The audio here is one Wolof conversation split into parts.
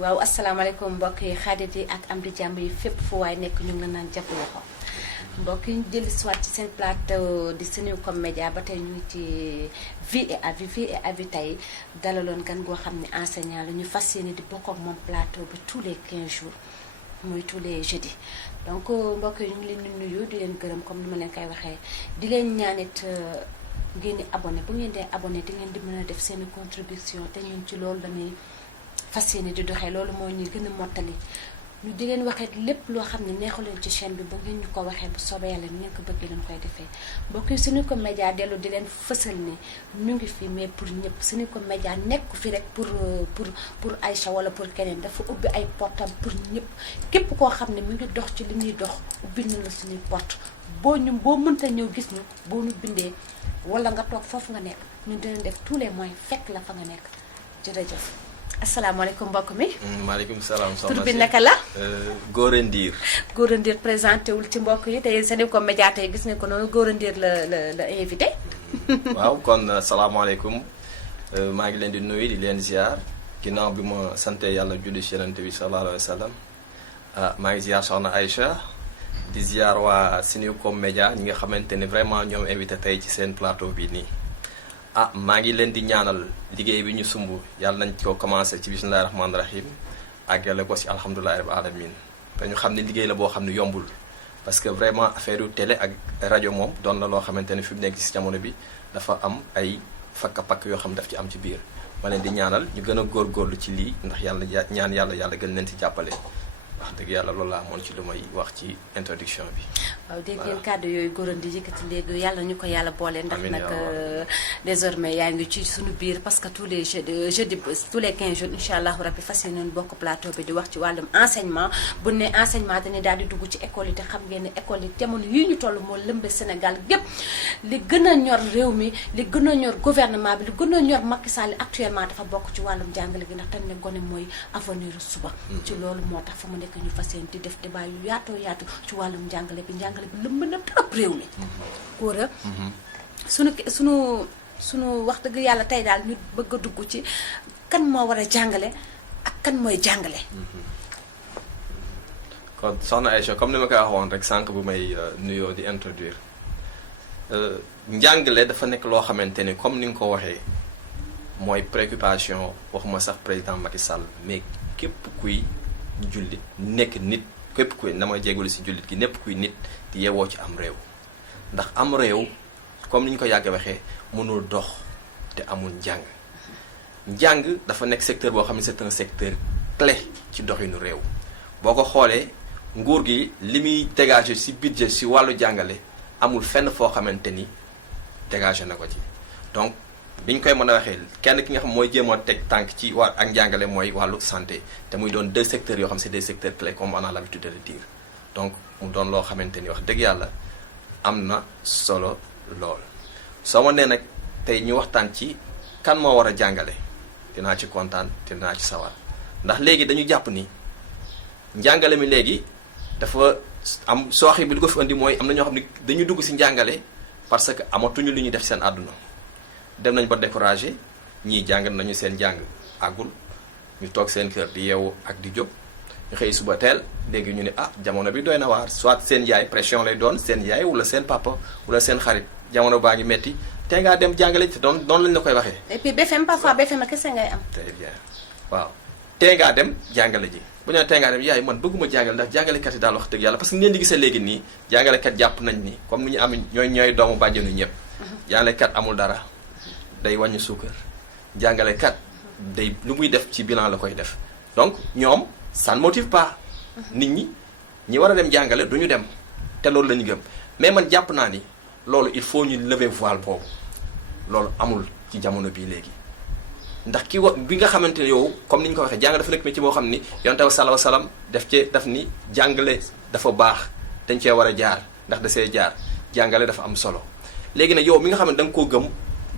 waaw asalaamaaleykum mbokk yi xarit yi ak am di jàmm yi fépp fu waay nekk ñu ngi la naan jàpp loxo mbokk yi ñu dellu si waat ci seen plateau di Senego Média ba tey ñu ngi ci vie et avis tey dalaloon gan goo xam ne enseignant la ñu fas yéene di bokk ak moom plateau bi tous les 15 jours muy tous les jeudis donc mbokk yi ñu ngi leen di nuyu di leen gërëm comme ni ma leen koy waxee di leen ñaanit ngeen di abonné bu ngeen dee abonné di ngeen di mën a def seen contribution te ñun ci loolu dañuy fas yéene di doxee loolu moo ñuy gën a mottali ñu di leen waxee lépp loo xam ne neexu leen ci chaîne bi bu ngeen ñu ko waxee bu soobee yàlla ni ngeen ko bëggee leen koy defee mbokk yi Senego Média dellu di leen fësal ne ñu ngi fi mais pour ñëpp Senego Média nekku fi rek pour Aïcha wala pour keneen dafa ubbi ay portam pour ñëpp képp koo xam ne mu ngi dox ci li ñuy dox ubbi na la suñuy porte boo mënta ñëw gis ñu boo ñu bindee wala nga toog foofu nga nekk ñun dinañ def tous les moyens fekk la fa nga nekk jërëjëf. asalaamaaleykum mbokk mi. maaleykum salaam soxna si tur bi naka la. Gora Ndir. Gora Ndir présenté wul ci mbokk yi tey Senego Média tey gis nga ko noonu Gora Ndir la invité. waaw kon salaamaaleykum maa ngi leen di nuyu di leen ziar ginnaaw bi ma sante yàlla julli ci Yonent bi sallallahu alayhi wa sallam maa ngi ziar soxna Aïcha di ziar waa Senego Média ñi nga xamante ne vraiment ñoom invité tey ci seen plateau bi nii. maa ngi leen di ñaanal liggéey bi ñu sumb yàlla nañ ko commencé ci bismillahi rahmaani rahim àggale ko ci alhamdulillahi rabbil alamin te ñu xam ne liggéey la boo xam ne yombul parce que vraiment affaire yu télé ak rajo moom doon na loo xamante ne fi mu nekk ci jamono bi dafa am ay fakk-pakk yoo xam ne daf ci am ci biir ma leen di ñaanal ñu gën a góorgóorlu ci lii ndax yàlla ñaan yàlla gën leen ci jàppale wax dëgg yàlla loolu laa amoon ci lu may wax ci introduction bi. waaw dégg ngeen kàddu yooyu Gora di yëkkati léegi yàlla ñu ko yàlla boole. ndax nag désormais yaa ngi ci suñu biir parce que tous les jeudi tous les 15 jours incha allahu rabbi fas yéeneen bokk plateau bi di wax ci wàllum enseignement bu ne enseignement dañuy daal di dugg ci école yi te xam ngeen ne école yi jamono yii ñu toll moo lëmbe Sénégal gépp li gën a ñor réew mi li gën a ñor gouvernement bi li gën a ñor Macky Sall actuellement dafa bokk ci wàllum jàngale gi ndax tamit ne gone mooy avenir suba. ci loolu moo tax fa mu nekk ñu fas yéene di def débat yu yaatoo ci wàllum jàngale bi lëmb na trop réew mi. Gora sunu wax dëgg yàlla tey daal ñu bëgg a dugg ci kan moo war a jàngale ak kan mooy jàngale. kon soxna Aïcha comme ni ma koy waxoon rek sànq bu may nuyoo di introduire njàngale dafa nekk loo xamante ni comme ni nga ko waxee mooy préoccupation waxuma sax président Macky Sall mais képp kuy jullit nekk nit képp kuy na ma jégalu si jullit gi népp kuy nit di yewoo ci am réew ndax am réew comme ni ñu ko yàgg waxee mënul dox te amul njàng dafa nekk secteur boo xam ne c'est un secteur clé ci doxinu réew boo ko xoolee nguur gi li muy dégager ci budget ci wàllu jàngale amul fenn foo xamante ni dégager na ko ci donc bi ñu koy mën a waxee kenn ki nga xam mooy jéem a teg tànk ci waa ak njàngale mooy wàllu santé te muy doon 2 secteurs yoo xam c'est des secteurs clés comme on a l'habitude de le dire donc mu doon loo xamante ni wax dëgg yàlla am na solo lool. soo ma nee nag tey ñu waxtaan ci kan moo war a jàngale dinaa ci kontaan te dinaa ci sawar ndax léegi dañu jàpp ni njàngale mi léegi dafa am sooxe bi li ko fi andi mooy am na ñoo xam ne dañu dugg ci njàngale parce que amatuñu lu ñuy def seen àdduna. dem nañ ba découragé ñii jàng nañu seen jàng àggul ñu toog seen kër di yeewu ak di jóg ñu xëy suba teel léegi ñu ne jamono bi doy na waar soit seen yaay pression lay doon seen yaay wala seen papa wala seen xarit jamono baa ngi metti te ngaa dem jàngale te noonu lañ la koy waxee. et puis BFM parfois BFM kese ngay am. très bien waaw te ngaa dem jàngale ji bu ñu nee te ngaa dem yaay man bëgguma jàngale ndax jàngalekat yi daal wax dëgg yàlla parce que ngeen di gisee léegi nii jàngalekat jàpp nañ ni comme ni ñu am ñooy doomu bàjjenu ñëpp jàngalekat amul dara day wàññi suukar jàngalekat day lu muy def ci bilan la koy def donc ñoom ça ne motive pas nit ñi war a dem jàngale du ñu dem te loolu la ñu gëm mais man jàpp naa ni loolu il faut ñu lever voile boobu loolu amul ci jamono bii léegi ndax bi nga xamante ne yow comme ni ñu ko waxee jàng dafa nekk métier boo xam ni Yonent bi sallallahu alayhi wasallam daf ni jàngale dafa baax dañ cee war a jaar ndax da see jaar jàngale dafa am solo léegi nag yow mi nga xam ne da nga koo gëm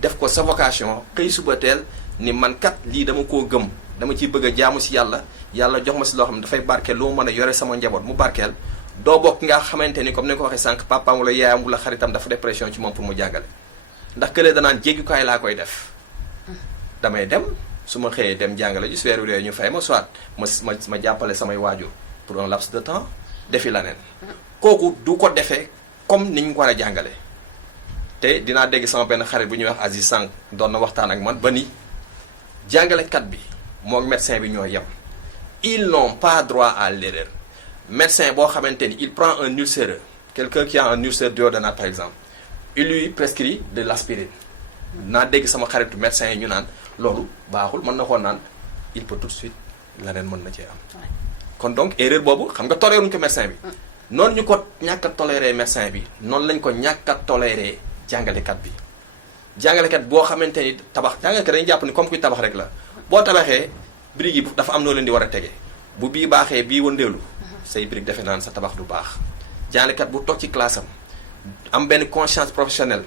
def ko sa vocation xëy suba teel ni man kat lii dama koo gëm dama ciy bëgg a jaamu si yàlla jox ma si loo xam ne dafay barkeel lu ma mën a yore sama njaboot mu barkeel doo bokk nga xamante ni comme ni ko waxee sànq papaam wala yaayam wala xaritam dafa def pression ci moom pour mu jàngale ndax kële danaan jéggikaay laa koy def damay dem su ma xëyee dem jàngale ji su weer wi dee ñu fay ma soit ma jàppale samay waajur pour un laps de temps defi la neen kooku du ko defee comme ni ñu ko war a jàngale te dinaa dégg sama benn xarit bu ñuy wax Aziz Sànq doon na waxtaan ak man ba ni jàngalekat bi moom médecin bi ñoo yem ils n'ont pas droit à l'erreur médecin boo xamante ni il prend un ulcéreux quelqu'un qui a un ulcère duodénal par exemple il lui prescrit de l'aspirine naa dégg sama xaritu médecin yi ñu naan loolu baaxul mën na koo naan il peut tout de suite leneen mën na cee am kon donc erreur boobu xam nga toléruñ ko médecin bi noonu ñu ko ñàkk a toléré médecin bi noonu lañ ko ñàkk a toléré jàngalekat bi jàngalekat boo xamante ni tabax jàngalekat dañuy jàpp ni comme kuy tabax rek la boo tabaxee briques yi dafa am noo leen di war a tege bu bii baaxee bii wëndeelu say briques defe naan sa tabax du baax jàngalekat bu toog ci classe am benn conscience professionnelle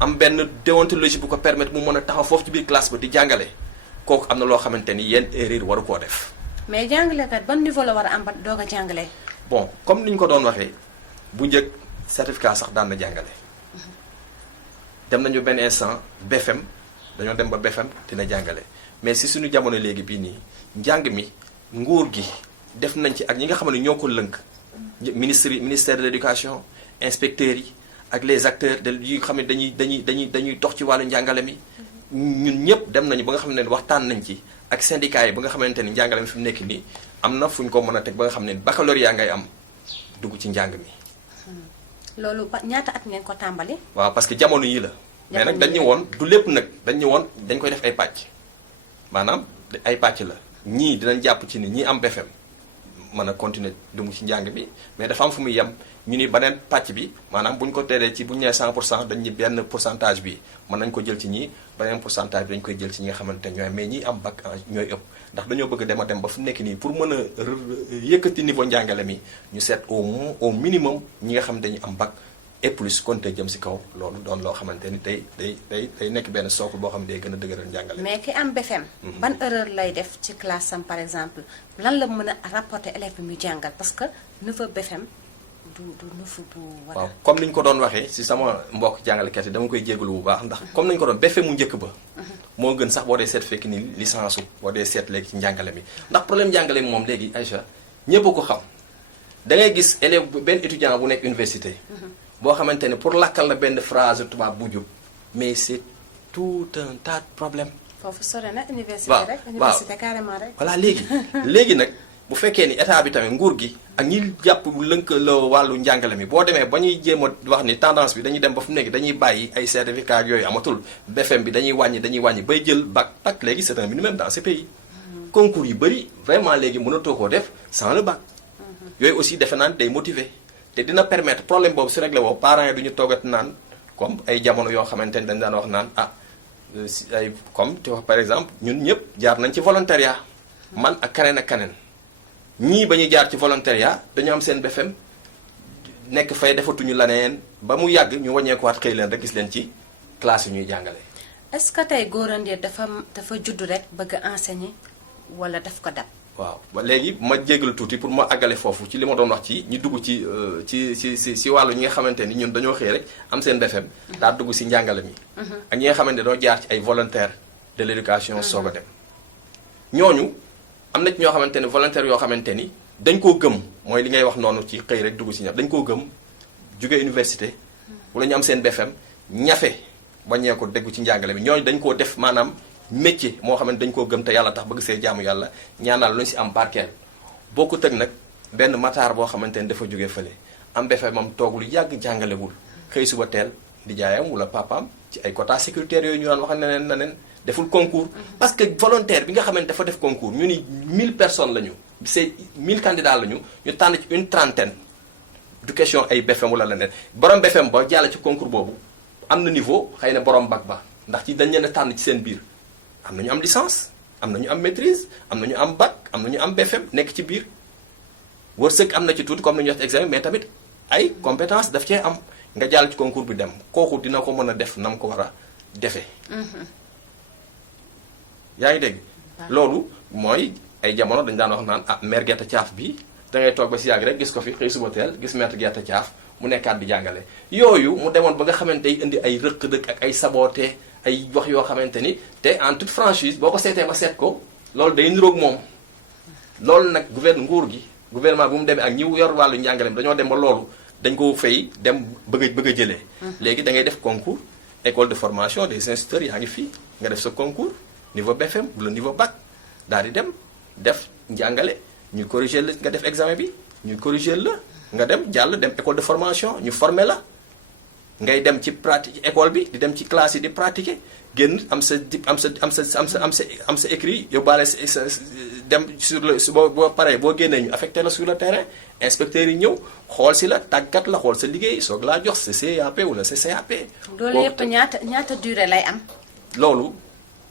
am benn déontologie bu ko permettre mu mën a taxaw foofu ci biir classe ba di jàngale kooku am na loo xamante ni yenn erreur waru koo def. mais jàngalekat ban niveau la war a am ba doog a jàngale. bon comme ni ñu ko doon waxee bu njëkk certificat sax daan na jàngale dem nañu benn instant BFM dañoo dem ba BFM dina jàngale mais si suñu jamono léegi bii nii njàng mi nguur gi def nañ ci ak ñi nga xam ne ñoo ko lënk ministère de l'éducation inspecteurs yi ak les acteurs de yi nga xam ne dañuy dox ci wàllu njàngale mi ñun ñëpp dem nañu ba nga xam ne waxtaan nañ ci ak syndicats yi ba nga xamante ni njàngale mi fi mu nekk nii am na fu ñu ko mën a teg ba nga xam ne baccalauréat ngay am dugg ci njàng mi. loolu ba ñaata at ngeen ko tàmbali. waaw parce que jamono yi la. mais nag dañ ñu woon du lépp nag dañ ñu woon dañ koy def ay pàcc maanaam ay pàcc la ñii dinañ jàpp ci ni ñii am BFM mën a continuer dugg ci njàng bi mais dafa am fu muy yem ñu ni beneen pàcc bi maanaam bu ñu ko teelee ci bu ñu nee 100% dañ ni benn pourcentage bi mën nañ ko jël ci ñii beneen pourcentage bi dañ koy jël ci ñi nga xamante ne ñooy mais ñi am bac ñooy ëpp ndax dañoo bëgg dem a dem ba fu nekk nii pour mën a yëkkati niveau njàngale mi ñu seet au minimum ñi nga xam dañuy am bac et plus konte jëm si kaw loolu doon loo xamante ni day nekk benn socle boo xam ne day gën a dëgëral njàngale. mais ki am BFM. ban erreur lay def ci classe am par exemple lan la mën a rapporter élève bi muy jàngal parce que niveau BFM du niveau bu. waaw comme ni ñu ko doon waxee si sama mbokk jàngalekat yi dama koy jégalu bu baax ndax comme nañu ko doon BFM mu njëkk ba. moo gën sax boo dee seet fekk ni licence su boo dee seet léegi ci njàngale mi ndax problème njàngale mi moom léegi Aïcha ñëpp a ko xam da ngay gis élève benn étudiant bu nekk université. boo xamante ne pour lakkal la benn phrase tubaab bu jub mais c'est tout un tas de problème. foofu sore na université rek. université carrément rek. voilà léegi nag bu fekkee ni état bi tamit nguur gi ak ñi jàpp lëkkaloo wàllu njàngale mi boo demee ba ñuy jéem a wax ni tendance bi dañuy dem ba fu nekk dañuy bàyyi ay certificat yooyu amatul BFM bi dañuy wàññi bay jël bac léegi c'est un minimum dans ce pays. concours yu bëri vraiment léegi mënatoo koo def sans le bac. yooyu aussi defe naan day motiver. te dina permettre problème boobu su réglé woo parents yi du ñu toogat naan comme ay jamono yoo xamante ni dañ daan wax naan ay comme tu vois par exemple ñun ñëpp jaar nañ ci volontariat man ak keneen ñii ba ñuy jaar ci volontariat dañu am seen BFM nekk fay defatuñu laneen ba mu yàgg ñu wàññeekuwaat xëy leen rek gis leen ci classe yi ñuy jàngale. est-ce que tey Gora Ndir dafa judd rek bëgg a enseigner wala daf ko dab. waaw ba léegi ma jégalu tuuti pour ma àggale foofu ci li ma doon wax ci ñi dugg ci wàllu ñi nga xamante ni ñun dañoo xëy rek am seen BFM daa dugg ci njàngale mi ak ñi nga xamante ne dañoo jaar ci ay volontaires de l'éducation soog a dem ñooñu am na ci ñoo xamante ne volontaires yoo xamante ni dañ koo gëm mooy li ngay wax noonu ci xëy rek dugg ci ñëpp dañ koo gëm jóge université wala ñu am seen BFM ñafe bañee ko déggu ci njàngale mi ñooñu dañ koo def maanaam métier moo xam ne dañ koo gëm te yàlla tax bëgg see jaamu yàlla ñaanal lu ñu si am barkeel bokkut ak nag benn mataar boo xamante ne dafa jógee fële am BFM moom toog lu yàgg jàngalewul xëy suba teel di jaayam wala papaam ci ay quotas sécuritaires yooyu ñu daan wax neneen deful concours. parce que volontaire bi nga xamante dafa def concours ñu ni 1000 personnes la ñu c'est 1000 candidats la ñu tànn ci une trentaine du question ay BFM wala leneen borom BFM ba jàll ci concours boobu am na niveau xëy na borom bac ba ndax ci dañ leen a tànn ci seen biir. am na ñu am licence am na ñu am maîtrise am na ñu am bac am na ñu am BFM nekk ci biir wërsëg am na ci tuuti comme ni ñu wax examen mais tamit ay compétence daf cee am nga jàll ci concours bi dem kooku dina ko mën a def na mu ko war a defee. yaa ngi dégg. loolu mooy ay jamono dañu daan wax naan mère gerte caaf bi da ngay toog ba si yàgg rek gis ko fi xëy suba teel gis maître gerte caaf mu nekkaat di jàngale. yooyu mu demoon ba nga xamante day indi ay rëq-rëq ak ay saboote ay wax yoo xamante ni te en toute franchise boo ko seetee ba seet ko loolu day niroog moom. loolu nag gouvernement bu mu demee ak ñi yor wàllu njàngaleem dañoo dem ba loolu dañ ko fay dem bëgg a jëlee. léegi da ngay def concours école de formation des instituteurs yaa ngi fii nga def sa concours niveau BFM wala niveau bac daal di dem def njàngale ñu corriger la nga def examen bi ñu corriger la nga dem jàll dem école de formation ñu former la ngay dem ci pratique école bi di dem ci classe yi di pratiquer génn am sa écrit yóbbaale sa dem sur le boo paree boo génnee ñu affecté la sur le terrain inspecteurs yi ñëw xool si la tàggat la xool sa liggéey soog laa jox sa CAP wala sa CAP. loolu yëpp ñaata durée lay am. loolu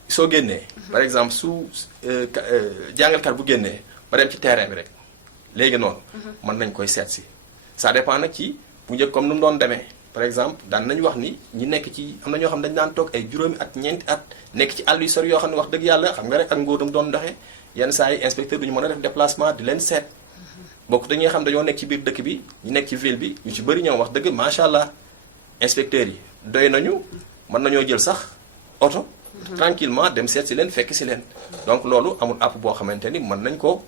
soo génnee. par exemple su jàngalkat bu génnee ba dem ci terrain bi rek léegi noonu. mën nañ koy seet si. ça dépend nag ci bu njëkk comme nu mu doon demee par exemple daan nañu wax ni ñi nekk ci am na ñoo xam dañu daan toog ay juróomi at ñeenti at nekk ci àll yu sori yoo xam ne wax dëgg yàlla xam nga rek ak ngóoram doon doxee yenn saa yi inspecteur du ñu mën a def déplacement di leen seet. bokk dañuy xam dañoo nekk ci biir dëkk bi ñu nekk ci ville bi ñu ci bëri ñoom wax dëgg macha allah inspecteurs yi doy nañu mën nañoo jël sax oto. tranquillement dem seet si leen fekk si leen. donc loolu amul app boo xamante ni mën nañ ko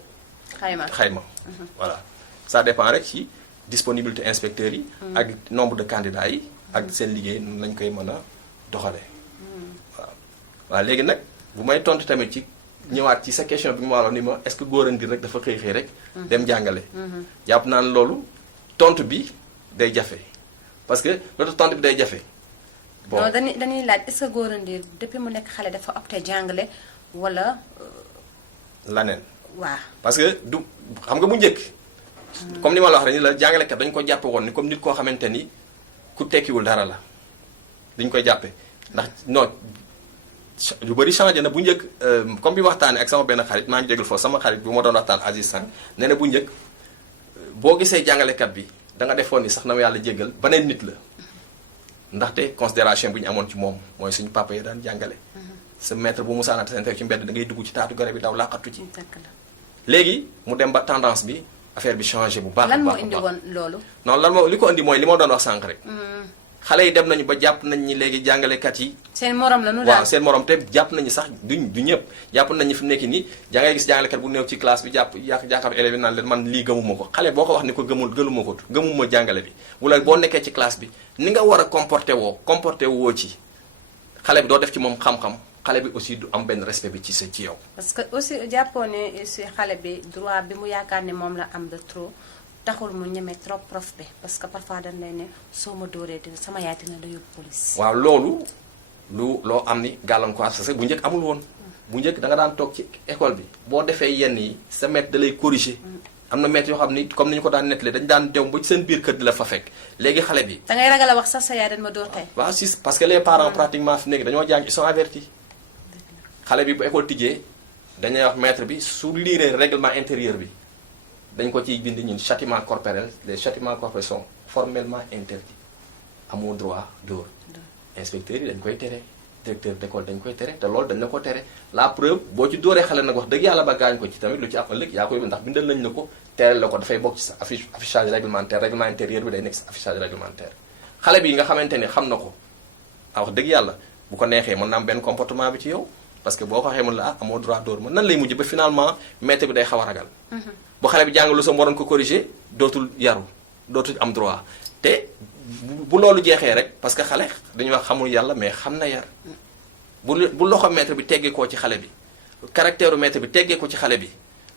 xayma voilà ça dépend rek ci disponibilité inspecteurs yi. ak nombre de candidats yi. ak seen liggéey nun lañ koy mën a doxalee. waaw léegi nag bu may tontu tamit ci. ñëwaat ci sa question bi mu waroon ni ma est-ce que góor a ndir rek dafa xëy rek. dem jàngale. jàpp naa ne loolu tontu bi day jafe parce que loolu tontu bi day jafe. bon non dañuy laaj est-ce que góor a ndir depuis mu nekk xale dafa opté jàngale wala. laneen. waaw parce que du xam nga bu njëkk. comme ni ma la wax rek ni la jàngalekat dañu ko jàppe woon ni comme nit koo xamante ni ku tekkiwul dara la dañu koy jàppe ndax non. lu bëri changé na bu njëkk comme bi waxtaanee ak sama benn xarit maa ngi jégal foofu sama xarit bi ma doon waxtaan Aziz Sang nee na bu njëkk boo gisee jàngalekat bi da nga defoon ni sax na ma yàlla jégal beneen nit la ndaxte considération bu ñu amoon ci moom mooy suñu papa yi daan jàngale. sa maître bu musaanaate seen teg ci mbedd da ngay dugg ci taatu garab bi daw laqatu ci. léegi mu dem ba tendance bi affaire bi changé bu baax. lan moo indi woon loolu. non lan moo li ko indi mooy li ma doon wax sànq rek. xale yi dem nañu ba jàpp nañ ñi léegi jàngalekat yi. seen morom la nu daal waaw seen morom te jàpp nañu sax du ñëpp jàpp nañu fi mu nekk nii ngay gis jàngalekat bu néew ci classe bi jàkkaarloo élèves yi naan leen man lii gëmuma ko xale boo ko wax ni ko gëmuma jàngale bi. wala boo nekkee ci classe bi ni nga war a comporté woo ci xale bi doo def ci moom xam-xam xale bi aussi du am benn respect bi ci yow. parce que aussi jàppoo ne si xale bi droit bi mu yaakaar ne moom la am de trop. taxul mu ñeme trop prof bi parce que parfois dañ lay ne soo ma dóoree dina sama yaay dina la yóbbu police. waaw loolu loo am ni gàllankoor parce que bu njëkk amul woon. bu njëkk da nga daan toog ci école bi boo defee yenn yi sa maître da lay corriger. am na maître yoo xam ni comme ni ñu ko daan nettalee dañu daan dem ba ci seen biir kër di la fa fekk léegi xale bi. da ngay ragal a wax sax sa yaay dañ ma dóor tey. waaw si parce que les parents pratiquement fi nekk dañoo jàng ils sont avertis xale bi bu école tijjee dañuy wax maître bi su liiree règlement intérieur bi. dañ ko ciy bind ñun châtiment corporel les châtiments corporels sont formellement interdits amoo droit dóor inspecteurs yi dañ koy tere directeur d'école dañ koy tere te loolu dañ la ko tere la preuve boo ci dóoree xale nag wax dëgg yàlla ba gaañ ko ci tamit lu ci am ëllëg yaa koy ndax bindal nañ la ko tere la ko dafay bokk ci sa affichage réglementaire règlement intérieur bi day nekk sa affichage réglementaire xale bi nga xamante ne xam na ko wax dëgg yàlla bu ko neexee mën na am benn comportement bi ci yow parce que boo ko waxee mën la amoo droit dóor ma nan lay mujj ba finalement maître bi day xaw a ragal bu xale bi jàngalu sa waroon ko corriger dootul yaru dootul am droit te bu loolu jeexee rek parce que xale dañuy wax xamul yàlla mais xam na yar bu loxo maître bi teggee koo ci xale bi caractère maître bi teggee ko ci xale bi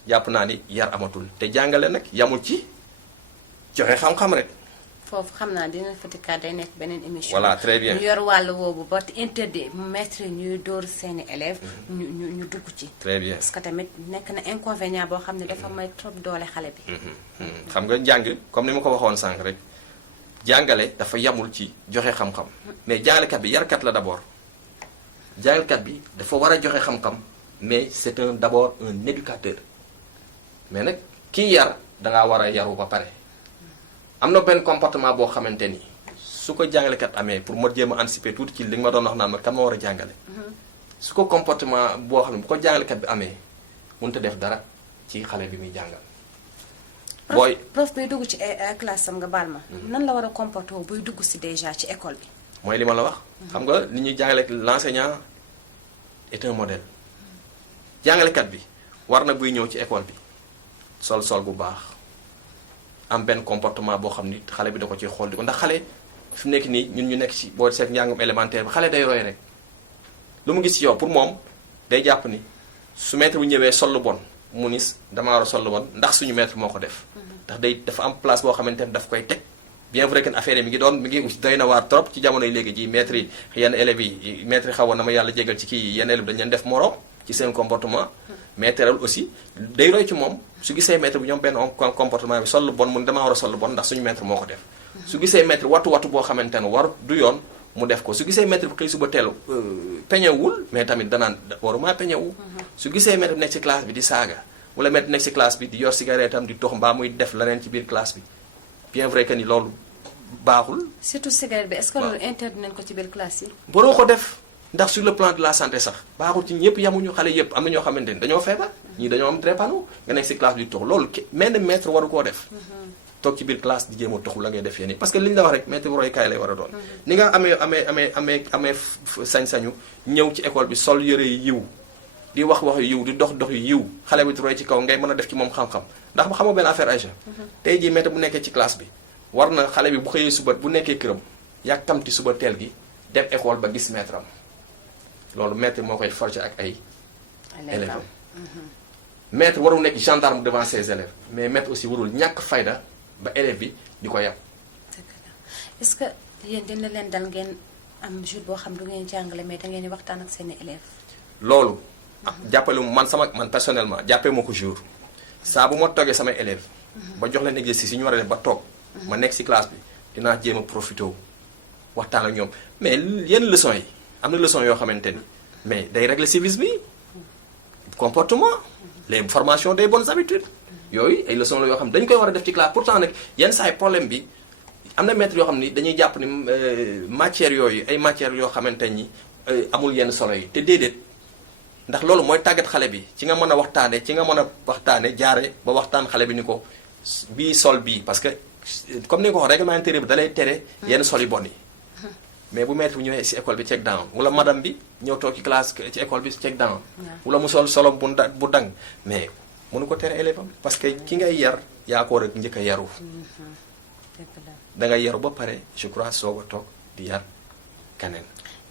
jàpp naa ni yar amatul te jàngale nag yamul ci joxe xam-xam rek. foofu xam naa dina fatikaat day nekk beneen émission. voilà très bien ñu yor wàll boobu ba interdit maître ñuy dóor seeni élèves. ñu dugg ci. très bien parce que tamit nekk na inconvénient boo xam ne dafa may trop doole xale bi. xam nga njàng comme ni ma ko waxoon sànq rek jàngale dafa yamul ci joxe xam-xam. mais jàngalekat bi yarkat la d'abord jàngalekat bi dafa war a joxe xam-xam mais c'est d'abord un éducateur mais nag kii yar dangaa war a yaru ba pare. am na benn comportement boo xamante ni su ko jàngalekat amee pour ma jéem a anticiper tuuti ci li nga ma doon wax naan ma kan ma war a jàngale. su ko comportement boo xam ne bu ko jàngalekat bi amee mënut a def dara ci xale bi muy jàngal. prof buy dugg ci classe am nga baal ma. nan la war a comporter buy dugg si déjà ci école bi. mooy li ma la wax. xam nga li ñuy jàngale l'enseignant est un modèle. jàngalekat bi war na buy ñëw ci école bi sol bu baax am benn comportement boo xam ni xale bi da ko ciy xool di ko ndax xale fi mu nekk nii ñun ñu nekk ci boo seet njàngum élémentaire bi xale day roy rek lu mu gis ci yow pour moom day jàpp ni su maître bu ñëwee sol lu bon mu ni dama war a sol lu bon ndax suñu maître moo ko def. ndax dafa am place boo xamante ne daf koy teg bien vrai que affaire yi mi ngi doy na waar trop ci jamono yi léegi ji maître yi yenn élèves yi maître yi xawoon na ma yàlla jégal ci kii yenn élèves dañu leen def morom ci seen comportement. mais teral aussi day roy ci moom su gisee maître bi ñoom benn comportement bi sol lu bon mu ne damaa war a sol lu bon ndax suñu maître moo ko def. su gisee maître watu boo xamante ne war du yoon mu def ko su gisee maître bi xëy suba teel peñewul mais tamit danaan waruma peñewu. su gisee maître bi nekk ci classe bi di saaga wala maître nekk ci classe bi di yor cigarette am di tox mbaa muy def leneen ci biir classe bi bien vrai que ni loolu baaxul. surtout cigarette bi est-ce que loolu interdit nañ ko ci biir classe yi. waroo ko def. ndax sur le plan de la santé sax baaxul ci ñëpp yamuñu xale yëpp am na ñoo xamante ni dañoo feebar ñii dañoo am drépano nga nekk ci classe bi di tox loolu benn maître waru koo def toog ci biir classe di jéem a toxu la ngay def yéen parce que li ñu la wax rek maître bi roykaay lay war a doon ni nga amee sañ-sañu ñëw ci école bi sol yëre yi yiw di wax yu yiw di dox yu yiw xale bi di roy ci kaw ngay mën a def ci moom xam-xam ndax ba xamoo benn affaire Aïcha tey jii maître bu nekkee ci classe bi war na xale bi bu xëyee suba bu nekkee këram yàkkamti suba teel gi dem école ba gis maître am loolu maître moo koy forcer ak ay élèves am maître warul nekk gendarme devant ses élèves mais maître aussi warul ñàkk fayda ba élève bi di ko yàpp. est-ce que yéen dina leen dal ngeen am jour boo xam du ngeen jàngale mais da ngeen di waxtaan ak seen élèves. loolu jàppale man personnellement jàppee ma ko jour saa bu ma toogee samay élèves ba jox leen exercice yi ñu war a def ba toog ma nekk ci classe bi dinaa jéem a profité waxtaan ak ñoom mais yenn leçons yi am na leçon yoo xamante ni mais day régler civisme bi comportement les formations des bonnes habitudes yooyu ay leçons la yoo xam ne dañu koy war a def ci classe pourtant nag yenn saa yi problème bi am na maître yoo xam ni dañuy jàpp ni matières yooyu ay matières yoo xamante ni amul yenn solo yi te déedéet ndax loolu mooy tàggat xale bi ci nga mën a waxtaane jaare ba waxtaan xale bi ni ko bii sol bii parce que comme ni nga ko wax règlement intérieur bi da lay tere yenn sol yu bon yi mais bu maître bi ñëwee ci école bi check down wala madame bi ñëw toog ci classe ci école bi check down wala mu sol solom bu dang mais mënu ko tere élève am parce que ki ngay yar yaa ko war a njëkk a yaru da nga yaru ba pare je crois soog a toog di yar keneen.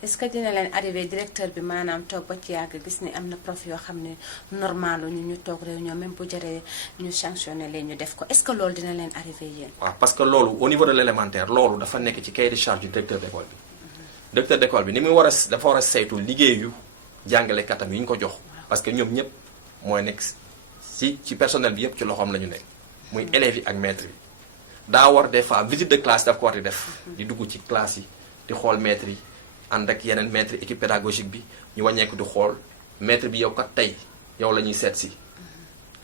est-ce que dina leen arrivé directeur bi maanaam toog ba ci yàgg gis ni am na prof yoo xam ne normal ñu toog réunion même bu jaree ñu sanctionné leen ñu def ko est-ce que loolu dina leen arrivé yéen. waaw parce que loolu au niveau de l'élémentaire loolu dafa nekk ci cahier de charge du directeur d'école bi. directeur d'école bi ni muy dafa war a saytu liggéeyu jàngalekatam yi ñu ko jox parce que ñoom ñëpp mooy nekk ci personnel bi yëpp ci loxoom la ñu nekk muy élèves yi ak maîtres yi daa war des fois visite de classe daf ko war di def di dugg ci classe yi di xool maîtres yi ànd ak yeneen maître équipe pédagogique bi ñu wàññeeku di xool maître bi yow kat tey yow la ñuy seet si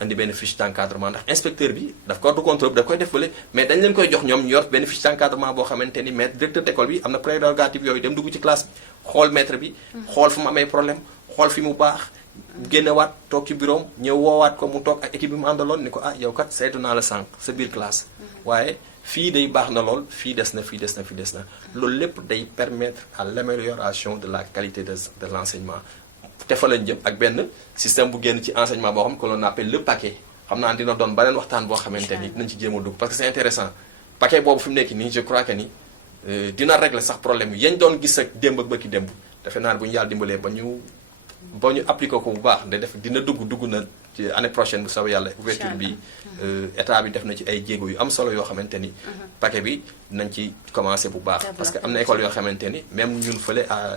indi benn fiche d'encadrement ndax inspecteur bi daf ko du contrôle daf koy def fële mais dañ leen koy jox ñoom ñu yor benn fiche d'encadrement boo xamante ni maître directeur d'école bi am na prérogative yooyu dem dugg ci classe bi xool maître bi xool fu mu amee problème xool fi mu baax génnewaat toog ci bureau ñëw woowaat ko mu toog ak équipe bi mu àndaloon ni ko ah yow kat saytu naa la sànq sa biir classe waaye fii day baax na lool fii des na loolu lépp day permettre à l'amélioration de la qualité de l'enseignement te fa lañ jëm ak benn système bu génn ci enseignement boo xam que l'on appelle le paquet xam naa dina doon beneen waxtaan boo xamante ni dinañ ci jéem a dugg parce que c'est intéressant paquet boobu fi mu nekk nii je crois que ni dina régler sax problème yi yañ doon gis ak démb ak bëkki démb defe naa bu ñu yàlla dimbalee ba ñu appliqué ko bu baax dina dugg na ci année prochaine bu soobee yàlla ouverture bi état bi def na ci ay jéego yu am solo yoo xamante ni paquet bi nañ ci commencé bu baax parce que am na école yoo xamante ni même ñun fële à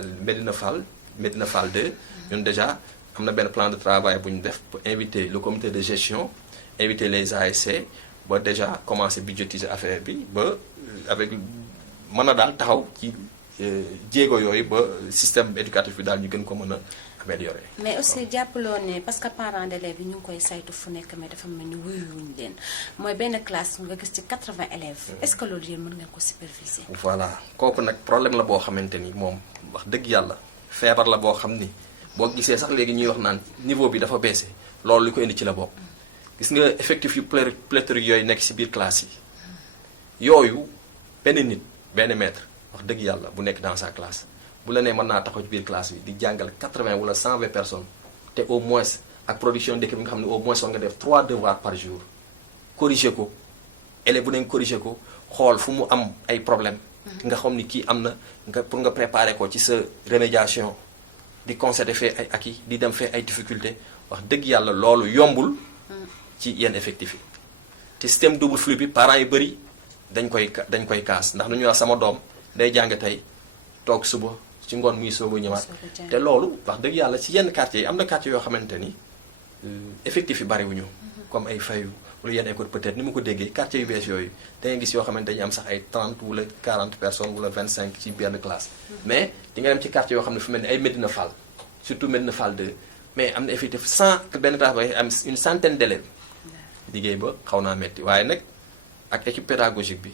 Medina Fall 2 ñun déjà am na benn plan de travail bu ñu def pour inviter le comité de gestion inviter les ASC ba déjà commencé budgétiser affaire bi ba avec mën a daal taxaw ci jéego yooyu ba système éducatif bi daal ñu gën ko mën a améliorer. mais aussi jàppaloo ne parce que parents d'élèves yi ñu ngi koy saytu fu nekk mais dafa mel ni wuyuwuñu leen mooy benn classe nga gis ci 80 élèves. est-ce que loolu yéen mën ngeen ko superviser. voilà kooku nag problème la boo xamante ni moom wax dëgg yàlla feebar la boo xam ni boo gisee sax léegi ñuy wax naan niveau bi dafa baissé loolu li ko indi ci la bokk. gis nga effectif yu pléthorique yooyu nekk ci biir classe yi yooyu benn nit benn maître wax dëgg yàlla bu nekk dans sa classe bu la nee mën naa taxaw ci biir classe bi di jàngal 80 wala 120 personnes te au moins ak production d'équipe bi nga xam ne au moins war nga def 3 devoirs par jour corriger ko élève bu nekk corriger ko xool fu mu am ay problème nga xam ni kii am na nga pour nga préparer ko ci sa remédiation di constater fee ay acquis di dem fee ay difficultés wax dëgg yàlla loolu yombul ci yenn effectif yi te système double flux bi parents yu bëri dañ koy kaas ndax dañuy wax sama doom day jàng tey toog suba ci ngoon muy soog a ñëwaat te loolu wax dëgg yàlla ci yenn quartiers yi am na quartiers yoo xamante ni effectif yi bariwuñu comme ay fayu wala yenn école peut-être ni mu ko déggee quartiers yu bees yooyu da ngay gis yoo xamante dañuy am sax ay 30 wala 40 personnes wala 25 ci benn classe mais di nga dem ci quartier yoo xam ne fu mel ni ay Médina Fall surtout Médina Fall 2 mais am na effectif 100 benn classe ba am une centaine d'élèves liggéey ba xaw naa metti waaye nag ak équipe pédagogique bi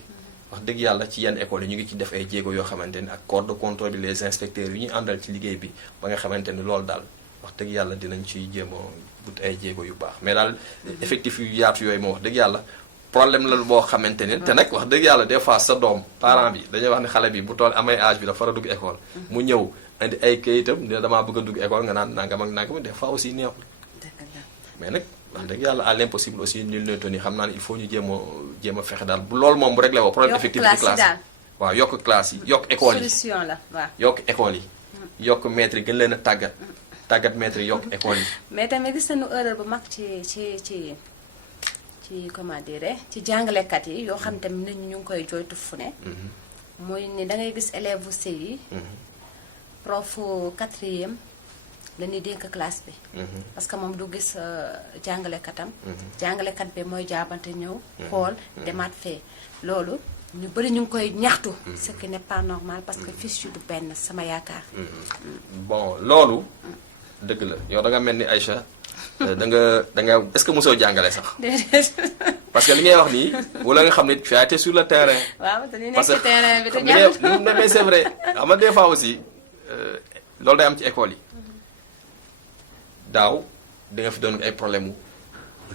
wax dëgg yàlla ci yenn écoles yi ñu ngi ci def ay jéego yoo xamante ni ak corps de contrôle bi les inspecteurs yu ñuy àndal ci liggéey bi ba nga xamante ni loolu daal wax dëgg yàlla dinañ ciy jéem a but ay jéego yu baax mais daal effectif yu yaatu yooyu moom wax dëgg yàlla problème la boo xamante ni te nag wax dëgg yàlla des fois sa doom parent bi dañuy wax ne xale bi bu toll amay âge bi dafa war a dugg école mu ñëw indi ay kayitam dina damaa bëgg a dugg école nga naan nangam ak nangam des fois aussi neexul mais nag wax dëgg yàlla à l'impossible aussi nul ne toni xam naa ne il faut ñu jéem a fexe daal bu loolu moom bu réglé woo problème effectif ci classe yi waaw yokk classe yi yokk école yi solution la waaw yokk école yi yokk maître yi gën leen a tàggat maître yi yokk école yi mais tamit gis nañu erreur bu mag ci comment dire ci jàngalekat yi yoo xam tamit nit ñi ñu ngi koy jooytu fu ne mooy ni da ngay gis élève bu CI yi prof 4e la ñuy dénk classe bi parce que moom du gis jàngalekatam jàngalekat bi mooy jaabante ñëw xool demaat fee loolu ñu bëri ñu ngi koy ñaxtu ce qui n'est pas normal parce que fiche du benn sama yaakaar bon loolu dëgg la yow da nga mel ni Aïcha da nga est-ce que mosoo jàngale sax parce que li ngay wax nii wala nga xam ne tu as été sur le terrain waaw dañuy nekk ci terrain bi te jàng mais c'est vrai xam nga des fois aussi loolu day am ci école yi daaw da nga fi doon ay problème mu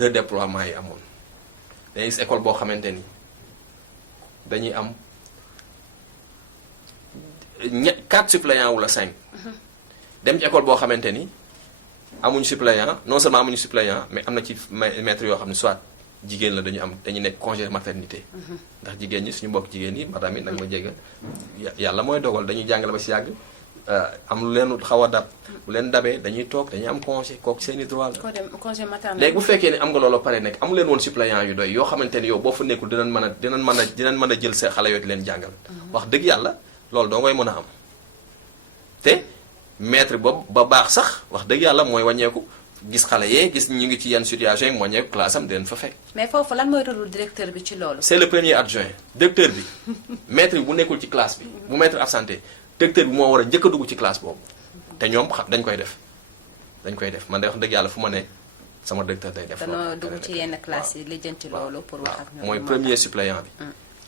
redéploiement yi amoon dañuy gis école boo xamante ni dañuy am 4 suppléants wala 5 dem ci école boo xamante ni amuñu suppléant non seulement amuñu suppléant mais am na ci maître yoo xam ne soit jigéen la dañu nekk congé maternité ndax jigéen ñi suñu mbokk jigéen ñi madame yi nag ma jéggal yàlla mooy dogal dañuy jàngale ba si yàgg am lu leen xaw a dab bu leen dabee dañuy toog dañuy am congé kooku seeni droit la congé maternité léegi bu fekkee ne am nga loolu pare nekk amu leen woon suppléant yu doy yoo xamante ni yow boo fa nekkul dinañ mën a jël sa xale yooyu di leen jàngal wax dëgg yàlla loolu doo ngay mën a am te maître ba baax sax wax dëgg yàlla mooy wàññeeku gis xale yee gis ñu ngi ci yenn situation yi wàññeeku classe am di leen fa fekk mais foofu lan mooy rôle directeur bi ci loolu c'est le premier adjoint directeur bi maître bi bu nekkul ci classe bi bu maître absenté directeur bi moo war a njëkk a dugg ci classe boobu te ñoom dañ koy def man de wax dëgg yàlla fu ma ne sama directeur day def danoo dugg ci yenn classe yi lijjanti loolu pour wax ak ñoom mooy premier suppléant bi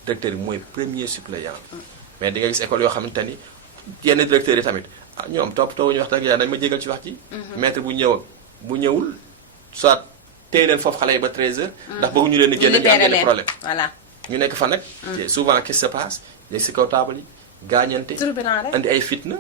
directeur bi mooy premier suppléant bi mais di nga gis école yoo xamante ni yenn directeurs yi tamit ñoom toppatoo ñu wax dëgg yàlla nañ ma jégal ci wax ci maître bu ñëw ak bu ñëwul soit téye leen foofu xale yi ba 13h ndax bëgguñu leen di génn ñu am benn problème voilà ñu nekk fa nag souvent qu'est-ce qui se passe léegi si kaw taabal yi gaañante andi ay fitna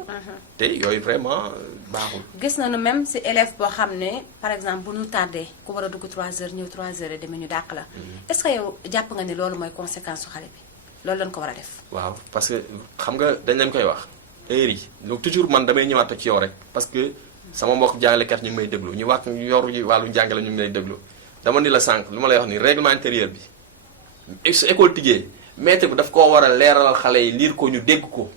te yooyu vraiment baaxul gis nañu même si élève boo xam ne par exemple bu ñu tardé ku war a dugg 3h ñëw 3h et demi ñu dàq la est-ce que yow jàpp nga ni loolu mooy conséquence su xale bi loolu lañ ko war a def waaw parce que xam nga dañ leen koy wax heure yi donc toujours man damay ñëwaat ci yow rek parce que sama mbokk jàngalekat ñu ngi may déglu ñu wax yor yi wàllu njàngale ñu ngi lay déglu dama ni la sànq lu ma lay wax ni règlement intérieur bi su école tijjee maître bi daf koo war a leeralal xale yi liir ko ñu dégg ko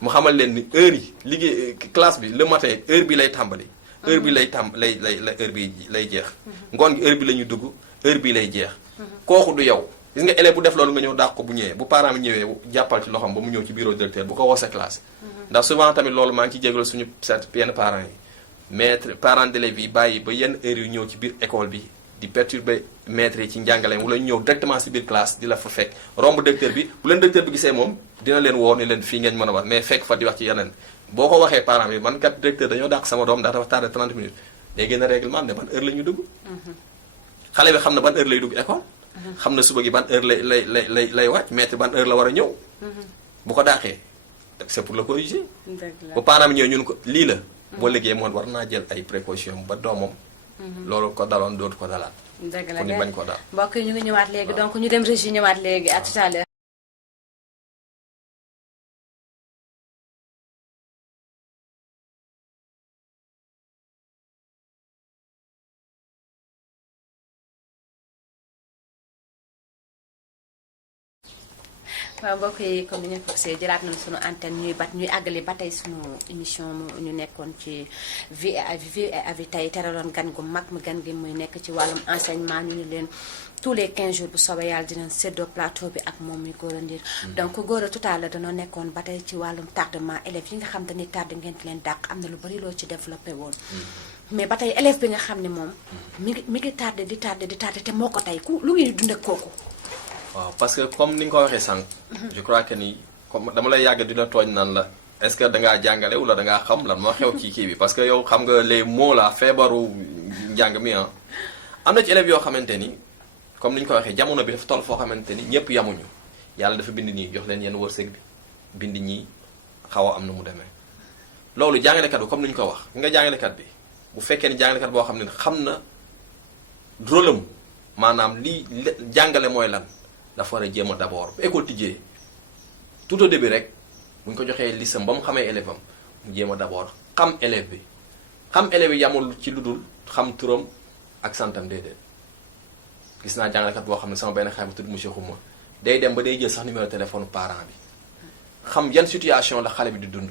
mu xamal leen ni heure yi liggéey classe bi le matin heure bi lay tàmbali heure bi lay heure bi lay jeex ngoon gi heure bi la ñu dugg heure bi lay jeex kooku du yow gis nga élève bu def loolu nga ñëw dàq ko bu ñëwee bu parent bi ñëwee jàppal ci loxoom ba mu ñëw ci bureau directeur bu ko woo sa classe ndax souvent tamit loolu maa ngi ciy jégalu suñu yenn parents yi maître parents d'élèves yi bàyyi ba yenn heure yu ñëw ci biir école bi di perturber maître yi ci njàngaleem wala ñëw directement si biir classe di la fa fekk romb directeur bi bu leen directeur bi gisee moom dina leen woo ne leen fii ngeen mën a wax mais fekk fa di wax ci yeneen boo ko waxee parent bi man kat directeur dañoo dàq sama doom ndax dafa tardé 30 minutes day génn règlement ne ban heure la ñu dugg xale bi xam na ban heure lay dugg école xam na suba gi ban heure lay wàcc maître ban heure la war a ñëw bu ko dàqee c'est pour le corriger. dëgg la bu parents bi ñëwee ñun ko lii la. boo liggéey moom war naa jël ay précautions ba doomam. loolu ko daloon dootu ko dalaat. dëgg la pour ñu bañ ko daal. mbokk yi ñu ngi ñëwaat léegi donc ñu dem régie ñëwaat léegi à tout à l'heure. waaw mbokk yi comme ni ngeen ko gisee jëlaat nañu sunu antenne ñuy àggali ba tey sunu émission ñu nekkoon ci vie et avis tey teraloon gan gu mag mi gan gi muy nekk ci wàllum enseignement ñu ne leen tous les 15 jours bu soobee yàlla dinañ séddoo plateau bi ak moom mi Gora Ndir donc Gora tout à l'heure danoo nekkoon ba tey ci wàllum tardement élèves yi nga xam te ni tardé ngeen leen dàq am na lu bari loo ci développé woon mais ba tey élève bi nga xam ne moom mi ngi tardé di tardé te moo ko tey lu ngi dund ak kooku. waaw parce que comme ni nga ko waxee sànq. je crois que ni comme dama lay yàgg dina tooñ naan la est-ce que dangaa jàngale wala dangaa xam lan moo xew ci kii bi parce que yow xam nga les mots là feebaru njàng mi am na ci élèves yoo xamante ni comme ni ñu ko waxee jamono bi dafa toll foo xamante ni ñëpp yamuñu yàlla dafa bind ñii jox leen yenn wërsëg bi bind ñii xaw a am na mu demee. loolu jàngalekat bi comme ni ñu ko wax nga jàngalekat bi bu fekkee ni jàngalekat boo xam ne xam na rôle am maanaam lii jàngale mooy lan. dafa war a jéem a d'abord bu école tijjee tout au début rek bu ñu ko joxee lisam ba mu xamee élève am mu jéem a d'abord xam élève bi xam élève yi yamul ci lu dul xam turam ak santam déedéet gis naa jàngalekat boo xam ne sama benn xarit bu tudd monsieur Xuma day dem ba day jël sax numéro téléphone parent bi xam yan situation la xale bi di dund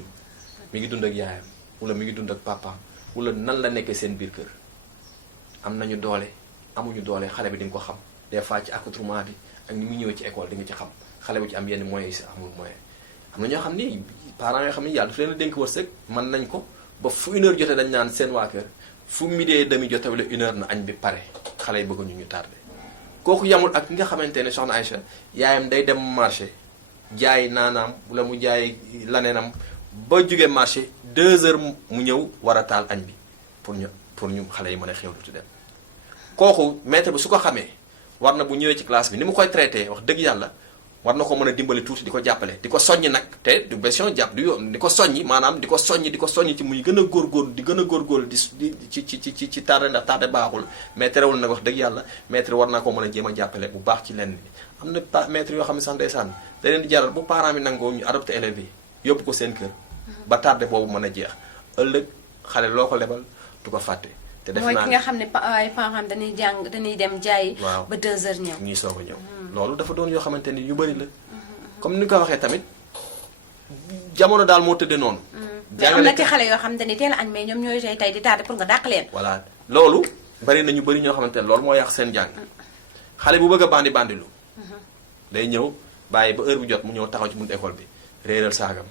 mi ngi dund ak yaayam wala mi ngi dund ak papaam wala nan la nekkee seen biir kër am nañu doole amuñu doole xale bi di nga ko xam des fois ci accoutrement bi ak ni mu ñëwee ci école di nga ci xam xale bu ci am yenn moyens yi si amul moyen am na ñoo xam ni parents yoo xam ni yàlla dafa leen a dénk wërsëg mën nañ ko ba fu 1h jotee dañ naan seen waa kër fu midi et demi jotee wala 1h na añ bi pare xale yi bëgg ñu tardé kooku yamul ak ki nga xamante ne soxna Aïcha yaayam day dem marché jaay naanaam wala mu jaay laneenam ba jóge marché 2h mu ñëw war a taal añ bi pour ñu xale yi mën a xew du dem kooku maître bi su ko xamee war na bu ñëwee ci classe bi ni mu koy traité wax dëgg yàlla war na ko mën a dimbali tuuti di ko jàppale di ko soññi nag te du bession jàpp du yoon di ko soññi maanaam di ko soññi ci muy gën a góorgóorlu di gën a góorgóorlu di ci tardé ndax tardé baaxul mais terewul nag wax dëgg yàlla maître war naa ko mën a jéem a jàppale bu baax ci lenn am na maître yoo xam ne sax ndeysaan da leen di jaral bu parents bi nangoo ñu adopté élèves yi yóbbu ko seen kër ba tardé boobu mën a jeex ëllëg xale loo ko lebal du ko fàtte te def naa mooy ki nga xam ne ay parents dañuy dem jaayi. waaw ba 2h ñëw. ñuy soog a ñëw. loolu dafa doon yoo xamante ni yu bëri la. comme ni nga ko waxee tamit jamono daal moo tëddee noonu. am na ci xale yoo xamante ni teel a añ mais ñoom ñooy tey di tardé pour nga dàq leen. voilà loolu bari na ñu bëri ñoo xamante ne loolu moo yàq seen jàng xale bu bëgg a bandilu day ñëw bàyyi ba heure bu jot mu ñëw taxaw ci buntu école bi réeral saagam.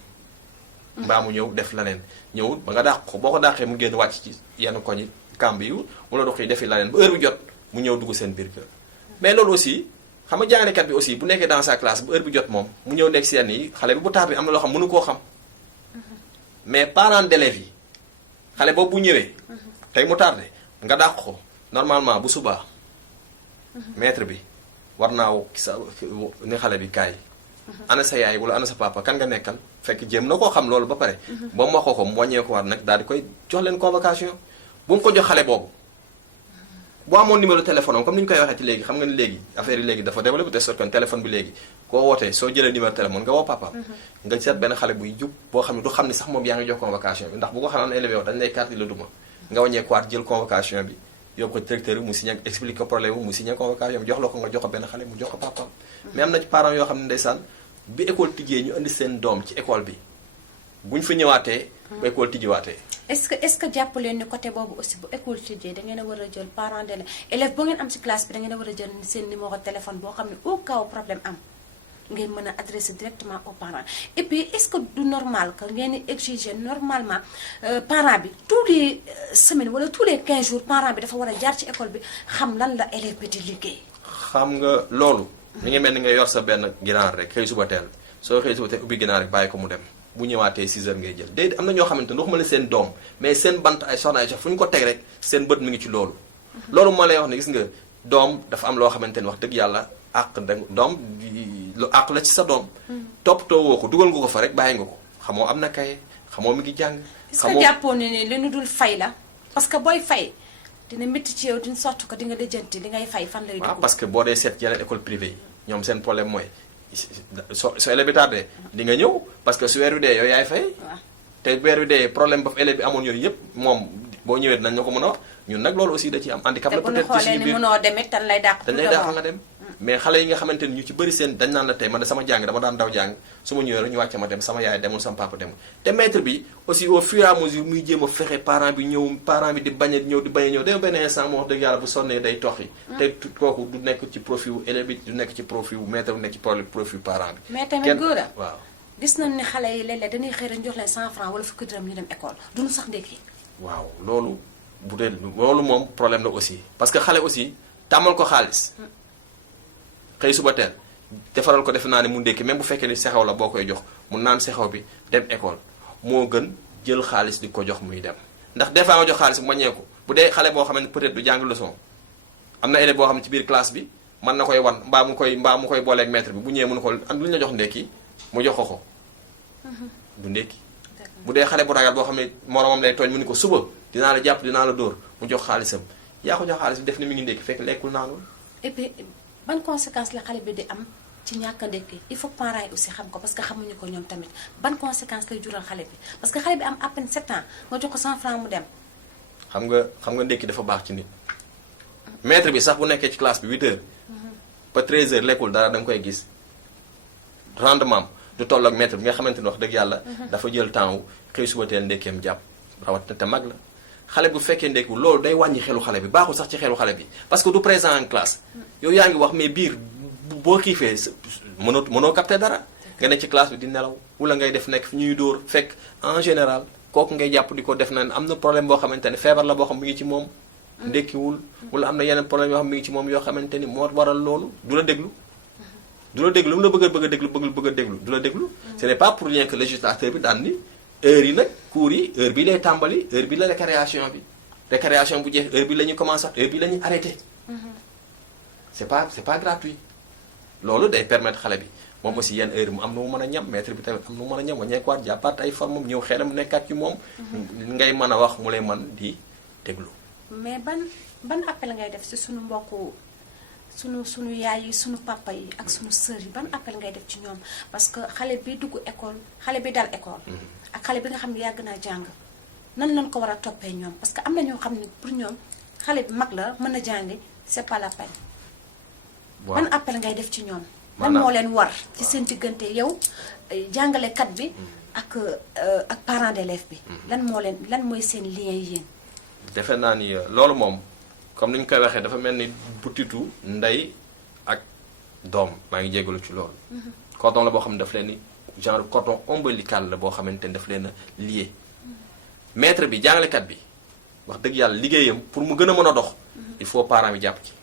mbaa mu ñëw def leneen ñëwul ba nga dàq ko boo ko dàqee mu génn wàcc ci yenn koñ yi kamb yi wala dox yi defi leneen ba heure bu jot mu ñëw dugg seen biir kër mais loolu aussi xam nga jàngalekat bi aussi bu nekkee dans sa classe bu heure bu jot moom mu ñëw nekk si yenn yi xale bi bu tardé am na loo xam mënu koo xam mais parents d'élèves yi xale boobu bu ñëwee tey mu tardé nga dàq ko normalement bu subaa maître bi war naa sa ni xale bi kaay ana sa yaay wala ana sa papa kan nga nekkal fekk jéem na koo xam loolu ba pare ba mu waxoo ko mu wàññee ko war nag daal di koy jox leen convocation bu mu ko jox xale boobu boo amoon numéro téléphone am comme ni ñu koy waxee ci léegi xam nga ni léegi affaire yi léegi dafa développé te sorte que téléphone bi léegi koo wootee soo jëlee numéro téléphone nga woo papa nga seet benn xale buy jub boo xam ne du xam ni sax moom yaa ngi jox convocation bi ndax bu ko xam ne élève yow dañ lay carte la duma nga wàññee ko waat jël convocation bi yóbbu ko directeur bi mu signé explique ko problème bi mu signé convocation bi jox la ko nga jox ko benn xale mu jox ko papa mais am na ci parents yoo xam ne ndeysaan bi école tijjee ñu indi seen doom ci école bi buñ fa ñëwaatee ba école tijjiwaatee est-ce que jàpp leen ni côté boobu aussi bu école tijjee da ngeen a war a jël parents d'élèves élève boo ngeen am ci classe bi da ngeen a war a jël seen numéro téléphone boo xam ne au cas où problème am ngeen mën a adresser directement aux parents et puis est-ce que du normal que ngeen di exiger normalement parent bi tous les semaines wala tous les 15 jours parent bi dafa war a jaar ci école bi xam lan la élève bi di liggéey. xam nga loolu mi ngi mel ni nga yor sa benn ginaar rek xëy suba teel soo xëy suba teel ubbi ginaar rek bàyyi ko mu dem bu ñëwaatee 6 heures ngay jël déedéet am na ñoo xamante ne waxuma la seen doom mais seen bant ay soxna ay sax fu ñu ko teg rek seen bët mi ngi ci loolu. loolu moo lay wax ne gis nga doom dafa am loo xamante ne wax dëgg yàlla àq da doom lu àq la ci sa doom. toppatoo woo ko dugal nga ko fa rek bàyyi nga ko xamoo am na kaye xamoo mi ngi jàng. est-ce que jàppoon ne ni li nu dul fay la parce que booy fay dina métti ci yow d'une sorte que di nga lijjanti li ngay fay fan lay dugg. waaw parce que boo dee seet yeneen école privée yi ñoom seen problème mooy so élève bi tardé di nga ñëw parce que su weer wi dee yow yaay fay. te weer wi dee problème ba élève bi amoon yooyu yëpp moom boo ñëwee dinañ la ko mën a wax ñun nag loolu aussi da ciy am handicap la peut-être ci suñu biir te bu ñu xoolee ni mënoo dem it dañ lay dàq. dañ lay dàq nga dem mais xale yi nga xamante ni ñu ci bëri seen dañ naan la tey man de sama jàng dama daan daw jàng su ma ñëwee rek ñu wàcce ma dem sama yaay demul sama papa demul te maître bi aussi au fur et à mesure muy jéem a fexe parent bi ñëw parent bi di bañ a ñëw di bañ a ñëw dem benn instant moo wax dëgg yàlla bu sonnee day toxi te kooku du nekk ci profit wu élève bi du nekk ci profit wu maître bu nekk ci profit parent bi mais tamit góor a waaw gis nañ ni xale yi léeg-léeg dañuy xëy rek jox leen 100 francs wala fukki dërëm ñu dem école duñu sax ndekki. waaw loolu bu dee loolu moom problème la aussi parce que xale aussi tàmmal ko xaalis xëy suba teel defaral ko defe naa ne mu ndékki même bu fekkee ni sexew la boo koy jox mu naan sexew bi dem école moo gën jël xaalis di ko jox muy dem ndax des fois nga jox xaalis bu wàññeeku bu dee xale boo xam ne peut-être du jàng leçon am na élève boo xam ne ci biir classe bi mën na koy wan mbaa mu koy booleeg maître bi bu ñëwee mënu ko am lu ñu la jox ndékki mu jox ko du ndékki bu dee xale bu ragal boo xam ne moromam lay tooñ mu ni ko suba dinaa la jàpp dinaa la dóor mu jox xaalisam yaa ko jox xaalis bi def ni mi ngi ndékki fekk lekkul naanul. et puis ban conséquence la xale bi di am ci ñàkk a ndékki il faut que parents yi aussi xam ko parce que xamuñu ko ñoom tamit ban conséquence lay jural xale bi parce que xale bi am à peine 7 ans nga jox ko 100 francs mu dem. xam nga ndékki dafa baax ci nit maître bi sax bu nekkee ci classe bi 8 heures ba 13 heures lekkul dara da nga koy gis rendement du toll ak maître bi nga xamante ni wax dëgg yàlla dafa jël temps wu xëy suba teel ndékkeem jàpp rawatina te mag la xale bu fekkee ndékku loolu day wàññi xelu xale bi baaxul sax ci xelu xale bi parce que du présent en classe yow yaa ngi wax mais biir boo xiifee mënoo capter dara nga nekk ci classe bi di nelaw wala ngay def nekk ñuy dóor fekk en général kooku ngay jàpp di ko def na am na problème boo xamante ne feebar la boo xam mi ngi ci moom ndékkiwul wala am na yeneen problème yoo xam mi ngi ci moom yoo xamante ni moo waral loolu du la déglu lu mu la bëgg a déglu du la déglu ce n'est pas pour rien que législateur bi daan ni heure yi nag cours yi heure bi lay tàmbali heure bi la récréation bu jeex heure bi la ñuy commencé heure bi la ñuy arrêté c'est pas gratuit loolu day permettre xale bi moom aussi yenn heure mu am nu mu mën a ñam maître bi tamit am nu mu mën a ñam waññeekuwaat jàppaat ay formam ñëw xelam nekkaat ci moom ngay mën a wax mu lay mën di déglu mais ban appel ngay def ci suñu mbokku sunu yaay yi sunu papa yi ak sunu sœur yi ban appel ngay def ci ñoom parce que xale bi dugg école xale bi dal école ak xale bi nga xam ne yàgg naa jàng nan lañ ko war a toppee ñoom parce que am na ñoo xam ne pour ñoom xale bi mag la mën a jàngi c'est pas la peine ban appel ngay def ci ñoom lan moo leen war ci seen diggante yow jàngalekat bi ak parent d'élève bi lan mooy seen lien yéen defe naa ni loolu moom comme ni ñu koy waxee dafa mel ni butitu ndey ak doom maa ngi jégalu ci loolu cordon la boo xam ne daf leen ni genre cordon ombilical la boo xamante ni daf leen a lié maître bi jàngalekat bi wax dëgg yàlla liggéeyam pour mu gën a mën a dox il faut parent bi jàpp ci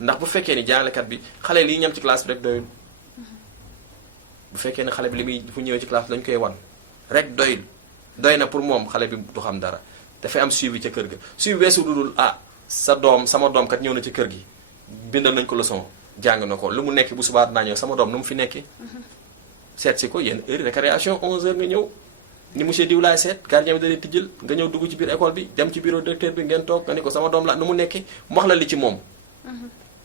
ndax bu fekkee ni jàngalekat bi xale liy ñam ci classe bi rek doyul bu fekkee ni xale bi li muy fu ñëwee ci classe bi lañu koy wan rek doy na pour moom xale bi du xam dara dafay am suivi ca kër ga suivi weesu dudul sama doom kat ñëw na ci kër gi bindal nañ ko leçon jàng na ko lu mu nekk bu subaa dinaa ñëw sama doom nu mu fi nekkee seet si ko yenn heure récréation 11h nga ñëw ni monsieur diw laay seet gardien bi da leen tijjal nga ñëw dugg ci biir école bi dem ci bureau directeur bi ngeen toog nga ni ko sama doom la nu mu nekkee mu wax la li ci moom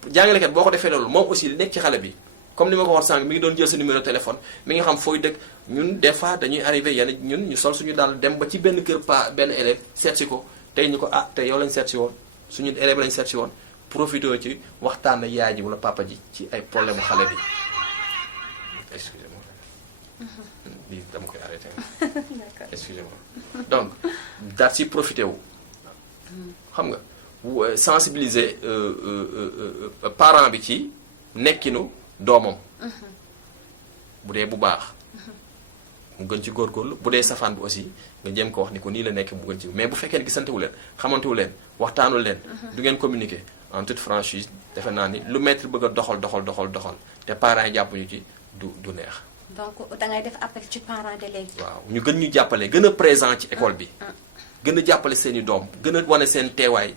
jàngalekat boo ko defee loolu moom aussi li nekk ci xale bi comme ni ma ko wax sànq mi ngi doon jël sa numéro téléphone mi ngi xam fooy dëkk ñun des fois dañuy arrivé yenn ñun ñu sol suñu daal dem ba ci benn kër benn élève seet si ko tey ñu ko tey yow lañ seet si woon suñu élève lañ seet si woon profité ci waxtaan na yaay ji wala papa ji ci ay problème xale bi excusez-moi lii dama koy arrêté excusez-moi donc daal si profité wu xam nga sensibiliser parent bi ci nekkinu doomam bu dee bu baax mu gën ci góorgóorlu bu dee safaan bi aussi nga jéem ko wax ni ko nii la nekk mu gën ci mais bu fekkee ne gisantewu leen xamantewu leen waxtaanu leen du ngeen communiquer en toute franchise defe naa ni lu maître bëgg a doxal te parents yi jàppuñu ci du neex donc dangay def appel ci parents d'élèves waaw ñu gën ñu jàppale gën a présent ci école bi gën a jàppale seen i doom gën a wane seen teewaay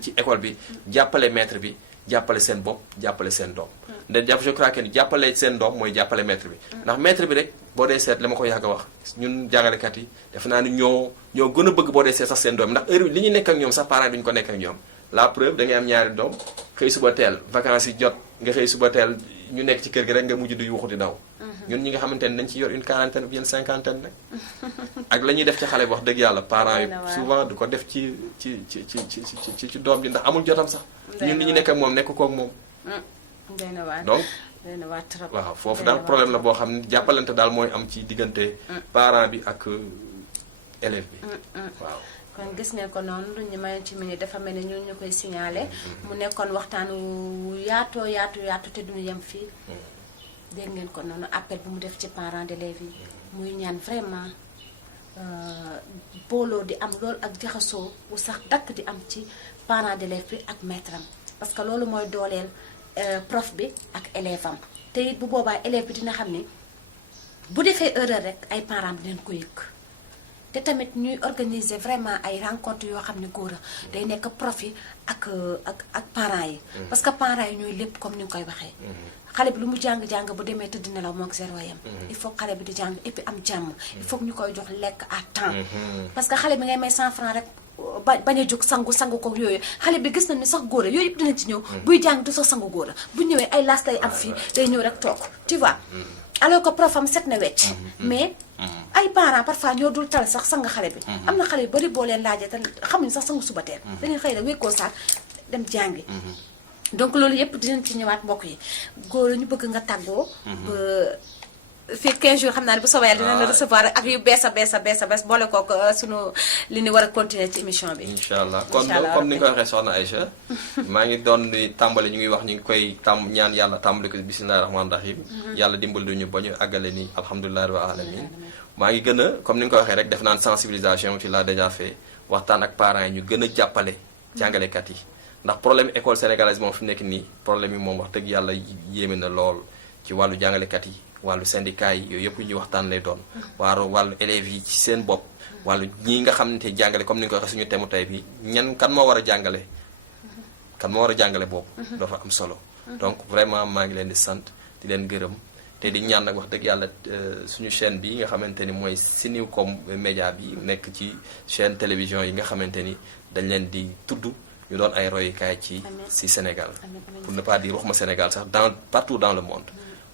ci école bi jàppale maître bi jàppale seen bopp jàppale seen doom. je crois que ni jàppale seen doom mooy jàppale maître bi. ndax maître bi rek boo dee seet li ma ko yàgg a wax ñun jàngalekat yi defe naa ni ñoo gën a bëgg boo dee seet sax seen doom ndax heure li ñu nekk ak ñoom sax parents duñu ko nekk ak ñoom. la preuve da ngay am ñaari doom xëy suba teel vacances yi jot nga xëy suba teel ñu nekk ci kër gi rek nga mujj di yuuxu di daw. ñun ñi nga xamante ne dañ ci yor une quarantaine ou bien cinquantaine rek. ak la ñuy def ci xale bi wax dëgg yàlla parents yi souvent du ko def ci doom ji ndax amul jotam sax. ñun li ñu nekk ak moom nekk koog moom. donc waaw foofu daal problème la boo xam ne jàppalante daal mooy am ci diggante parent bi ak élève bi waaw. kon gis ngeen ko noonu lu ñu mayoon ci minute dafa mel ni ñu koy signalé mu nekkoon waxtaan wu yaatu te duñu yem fii dégg ngeen ko noonu appel bu mu def ci parents d'élèves yi muy ñaan vraiment booloo di am loolu ak jaxasoo bu sax dakk di am ci parents d'élèves bi ak maître am parce que loolu mooy dooleel prof bi ak élève am te it bu boobaa élève bi dina xam ni bu defee erreur rek ay parents dinañ ko yëg te tamit ñuy organiser vraiment ay rencontres yoo xam ne góor a day nekk prof yi ak parents yi. parce que parents yi ñooy lépp comme ni nga koy waxee. xale bi lu mu jàng-jàng bu demee tëdd nelaw moog zéro yam. il faut xale bi di jàng et puis am jàmm. il faut ñu koy jox lekk à temps. parce que xale bi ngay may 100 francs rek bañ a jóg sangu ko yooyu xale bi gis nañ ni sax góor a yooyu yëpp dinañ ci ñëw. buy jàng du sax sangu góor a bu ñëwee ay laas lay am fii day ñëw rek toog tu vois. alors que prof am set na wecc mais ay parents parfois ñoo dul tal sax sang xale bi am na xale yu bari boo leen laajee te xamuñ sax sangu suba teel dañuy xëy rek wékkoo saak dem jàngi donc loolu yëpp dinañ ci ñëwaat mbokk yi góor ñu bëgg nga tàggoo fii 15 jours xam naa ne bu soobee yàlla dina la recevoir ak yu bees a bees boole kook sunu li ni war a continuer ci émission bi incha allah kon comme ni nga ko waxee soxna Aïcha maa ngi doon di tàmbali ñu ngi wax ñu ngi koy ñaan yàlla tàmbali ko bismillahi rahmaani rahim yàlla dimbali ñu ba ñu àggale ni alhamdulillahi rabbil alamin maa ngi gën a comme ni nga ko waxee rek def naan sensibilisation tu l'as déjà fait waxtaan ak parents yi ñu gën a jàppale jàngalekat yi ndax problème école sénégalaise moom fi mu nekk nii problème yi moom wax dëgg yàlla yéeme na lool ci wàllu jàngalekat yi wàllu syndicat yi yooyu yëpp ñuy waxtaan lay doon wàllu élèves yi ci seen bopp wàllu ñii nga xam ne jàngale comme ni nga ko waxee suñu thème tey bi kan moo war a jàngale boobu dafa am solo donc vraiment maa ngi leen di sant di leen gërëm te di ñaan nag wax dëgg yàlla suñu chaîne bi nga xamante ni mooy Senucom média bi nekk ci chaîne télévision yi nga xamante ni dañ leen di tudd ñu doon ay royukaay ci Sénégal pour ne pas dire waxuma Sénégal sax partout dans le monde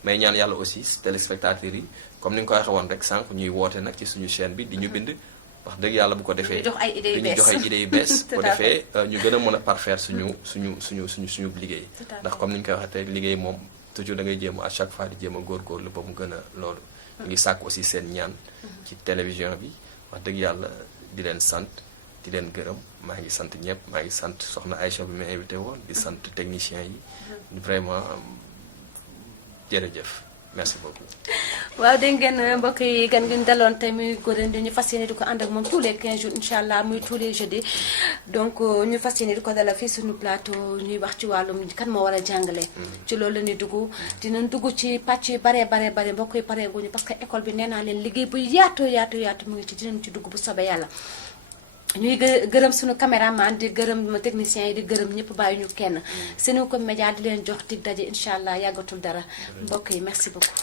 mais ñaan yàlla aussi téléspectateurs yi comme ni nga ko waxee woon rek sànq ñuy woote nag ci suñu chaîne bi di ñu bind wax dëgg yàlla bu ko defee di ñu jox ay idées yu bees bu ko defee ñu gën a mën a parfaire suñu liggéey ndax comme ni ñu koy waxee tey liggéey moom toujours da ngay jéem à chaque fois di jéem a góorgóorlu ba mu gën a loolu ñu ngi sàkk aussi seen ñaan ci télévision bi wax dëgg yàlla di leen sant di leen gërëm maa ngi sant ñëpp maa ngi sant soxna Aïcha bi ma invité woon di sant techniciens yi vraiment jërëjëf merci beaucoup. waaw dégg ngeen mbokk yi gan gi ñu daloon tey muy góor di ñu fas yéene di ko ànd ak moom tous les 15 jours incha allah muy tous les jeudis donc ñu fas yéene di ko dalal fii suñu plateau ñuy wax ci wàllum kan moo war a jàngale. ci loolu la ñuy dugg dinañ dugg ci pàcc yu bare mbokk yi pareeguñu parce que école bi nee naa leen liggéey bu yaatu mu ngi ci dinañ ci dugg bu soobee yàlla. ñuy gërëm suñu caméraman di gërëm techniciens yi di gërëm ñëpp bàyyi ñu kenn Senucom média di leen jox dig daje incha allah yàggatul dara mbokk yi merci beaucoup.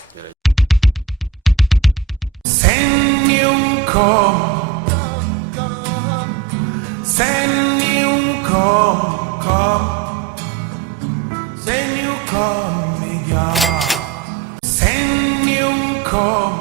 Senucom média Senucom